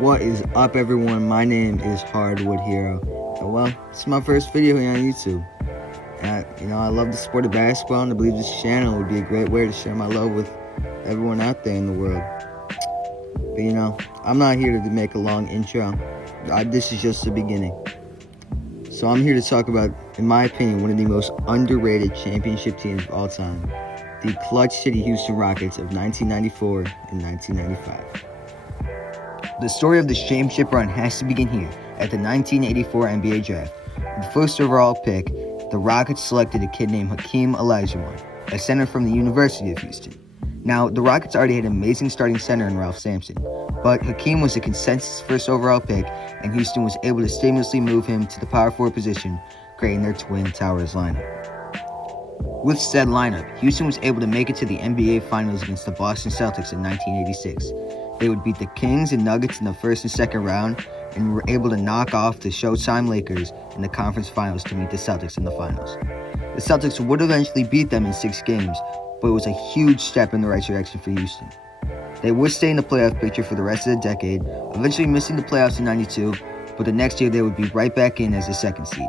What is up, everyone? My name is Hardwood Hero. And well, it's my first video here on YouTube. And I love the sport of basketball, and I believe this channel would be a great way to share my love with everyone out there in the world. But I'm not here to make a long intro. This is just the beginning. So I'm here to talk about, in my opinion, one of the most underrated championship teams of all time, the Clutch City Houston Rockets of 1994 and 1995. The story of this championship run has to begin here at the 1984 NBA Draft. With the first overall pick, the Rockets selected a kid named Hakeem Olajuwon, a center from the University of Houston. Now, the Rockets already had an amazing starting center in Ralph Sampson, but Hakeem was a consensus first overall pick, and Houston was able to seamlessly move him to the power forward position, creating their Twin Towers lineup. With said lineup, Houston was able to make it to the NBA Finals against the Boston Celtics in 1986. They would beat the Kings and Nuggets in the first and second round, and were able to knock off the Showtime Lakers in the conference finals to meet the Celtics in the finals. The Celtics would eventually beat them in 6 games, but it was a huge step in the right direction for Houston. They would stay in the playoff picture for the rest of the decade, eventually missing the playoffs in 92, but the next year they would be right back in as the second seed.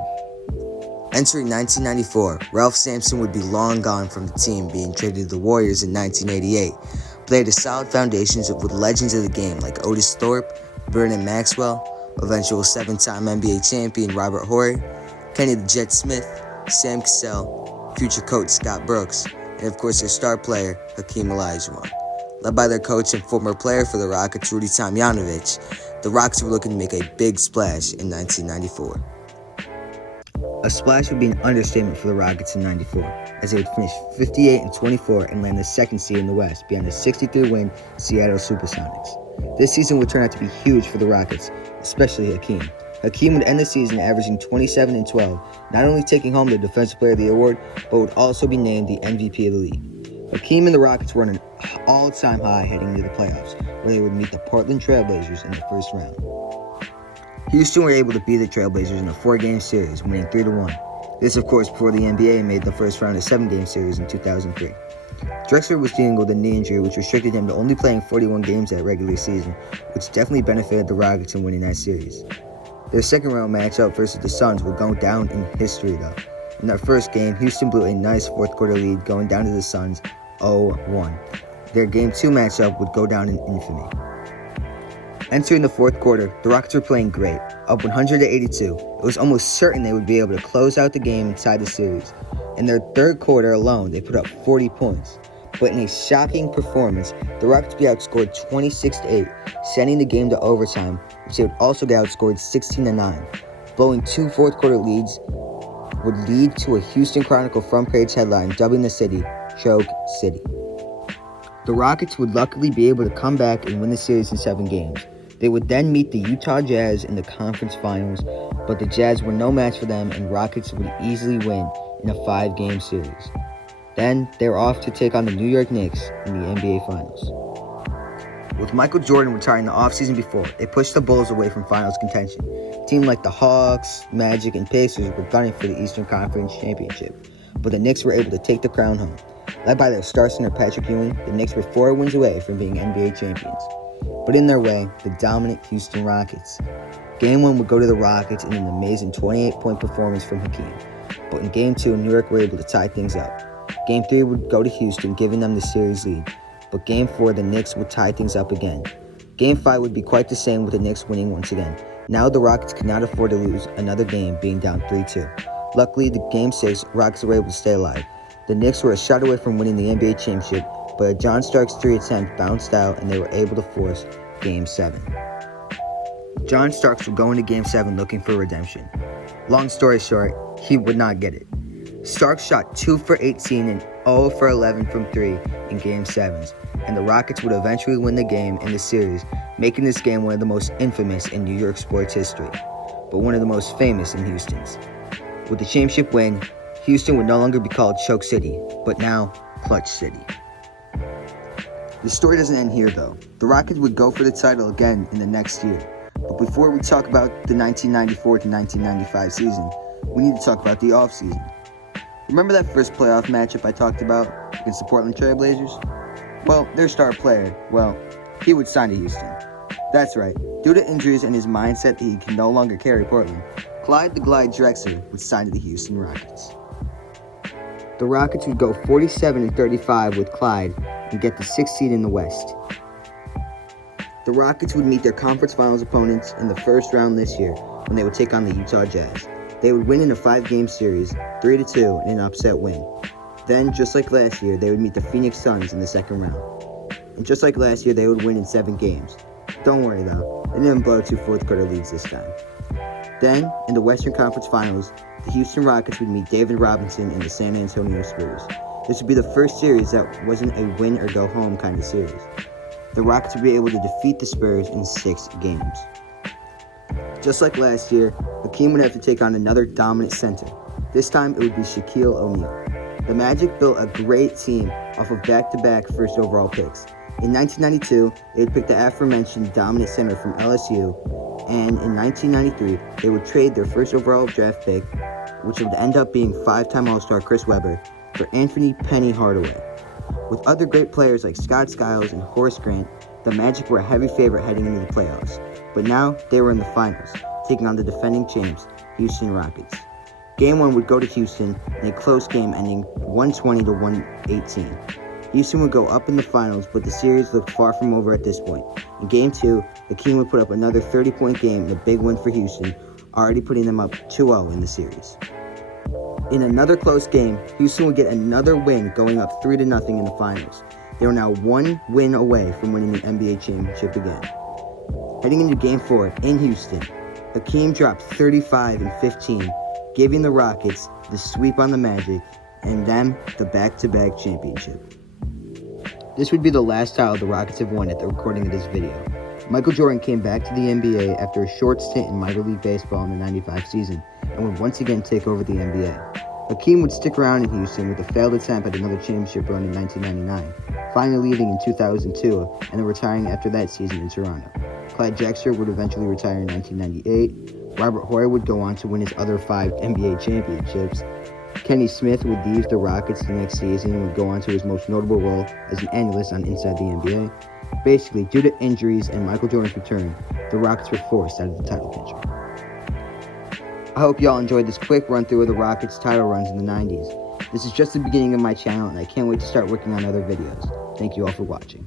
Entering 1994, Ralph Sampson would be long gone from the team, being traded to the Warriors in 1988. But they had a solid foundation with legends of the game like Otis Thorpe, Vernon Maxwell, eventual 7-time NBA champion Robert Horry, Kenny the Jet Smith, Sam Cassell, future coach Scott Brooks, and of course their star player Hakeem Olajuwon. Led by their coach and former player for the Rockets, Rudy Tomjanovich, the Rockets were looking to make a big splash in 1994. A splash would be an understatement for the Rockets in 94, as they would finish 58-24 and land the second seed in the West behind the 63-win Seattle Supersonics. This season would turn out to be huge for the Rockets, especially Hakeem. Hakeem would end the season averaging 27-12, not only taking home the Defensive Player of the Award, but would also be named the MVP of the league. Hakeem and the Rockets were on an all-time high heading into the playoffs, where they would meet the Portland Trailblazers in the first round. Houston were able to beat the Trailblazers in a 4-game series, winning 3-1. This, of course, before the NBA made the first round a 7-game series in 2003. Drexler was dealing with a knee injury, which restricted him to only playing 41 games that regular season, which definitely benefited the Rockets in winning that series. Their second-round matchup versus the Suns would go down in history, though. In that first game, Houston blew a nice fourth-quarter lead, going down to the Suns 0-1. Their Game 2 matchup would go down in infamy. Entering the fourth quarter, the Rockets were playing great, up 100-82. It was almost certain they would be able to close out the game and tie the series. In their third quarter alone, they put up 40 points. But in a shocking performance, the Rockets would be outscored 26-8, sending the game to overtime, which they would also get outscored 16-9. Blowing 2 fourth-quarter leads would lead to a Houston Chronicle front-page headline dubbing the city Choke City. The Rockets would luckily be able to come back and win the series in 7 games. They would then meet the Utah Jazz in the conference finals, but the Jazz were no match for them, and Rockets would easily win in a 5-game series. Then, they were off to take on the New York Knicks in the NBA Finals. With Michael Jordan retiring the offseason before, they pushed the Bulls away from finals contention. Teams like the Hawks, Magic, and Pacers were gunning for the Eastern Conference Championship, but the Knicks were able to take the crown home. Led by their star center Patrick Ewing, the Knicks were 4 wins away from being NBA champions. But in their way, the dominant Houston Rockets. Game 1 would go to the Rockets in an amazing 28-point performance from Hakeem. But in Game 2, New York were able to tie things up. Game 3 would go to Houston, giving them the series lead. But Game 4, the Knicks would tie things up again. Game 5 would be quite the same, with the Knicks winning once again. Now the Rockets could not afford to lose another game, being down 3-2. Luckily, the Game 6, Rockets were able to stay alive. The Knicks were a shot away from winning the NBA championship, but a John Starks 3 attempt bounced out, and they were able to force Game 7. John Starks would go into Game 7 looking for redemption. Long story short, he would not get it. Starks shot 2 for 18 and 0 for 11 from 3 in Game 7s, and the Rockets would eventually win the game in the series, making this game one of the most infamous in New York sports history, but one of the most famous in Houston's. With the championship win, Houston would no longer be called Choke City, but now Clutch City. The story doesn't end here, though. The Rockets would go for the title again in the next year. But before we talk about the 1994 to 1995 season, we need to talk about the offseason. Remember that first playoff matchup I talked about against the Portland Trailblazers? Well, their star player, he would sign to Houston. That's right. Due to injuries and his mindset that he can no longer carry Portland, Clyde the Glide Drexler would sign to the Houston Rockets. The Rockets would go 47-35 with Clyde and get the 6th seed in the West. The Rockets would meet their conference finals opponents in the first round this year when they would take on the Utah Jazz. They would win in a 5-game series, 3-2 in an upset win. Then, just like last year, they would meet the Phoenix Suns in the second round. And just like last year, they would win in 7 games. Don't worry though, they didn't blow 2 fourth-quarter leads this time. Then, in the Western Conference Finals, the Houston Rockets would meet David Robinson and the San Antonio Spurs. This would be the first series that wasn't a win-or-go-home kind of series. The Rockets would be able to defeat the Spurs in 6 games. Just like last year, Hakeem would have to take on another dominant center. This time, it would be Shaquille O'Neal. The Magic built a great team off of back-to-back first overall picks. In 1992, they would pick the aforementioned dominant center from LSU, and in 1993, they would trade their first overall draft pick, which would end up being 5-time All-Star Chris Webber, for Anthony Penny Hardaway. With other great players like Scott Skiles and Horace Grant, the Magic were a heavy favorite heading into the playoffs. But now, they were in the finals, taking on the defending champs, Houston Rockets. Game 1 would go to Houston in a close game ending 120-118. Houston would go up in the finals, but the series looked far from over at this point. In Game 2, the King would put up another 30-point game in a big win for Houston, already putting them up 2-0 in the series. In another close game, Houston would get another win, going up 3-0 in the finals. They were now 1 win away from winning the NBA championship again. Heading into Game 4 in Houston, Hakeem dropped 35 and 15, giving the Rockets the sweep on the Magic and them the back-to-back championship. This would be the last title the Rockets have won at the recording of this video. Michael Jordan came back to the NBA after a short stint in minor league baseball in the '95 season and would once again take over the NBA. Hakeem would stick around in Houston with a failed attempt at another championship run in 1999, finally leaving in 2002 and then retiring after that season in Toronto. Clyde Drexler would eventually retire in 1998. Robert Horry would go on to win his other 5 NBA championships. Kenny Smith would leave the Rockets the next season and would go on to his most notable role as an analyst on Inside the NBA. Basically, due to injuries and Michael Jordan's return, the Rockets were forced out of the title picture. I hope y'all enjoyed this quick run through of the Rockets' title runs in the 90s. This is just the beginning of my channel, and I can't wait to start working on other videos. Thank you all for watching.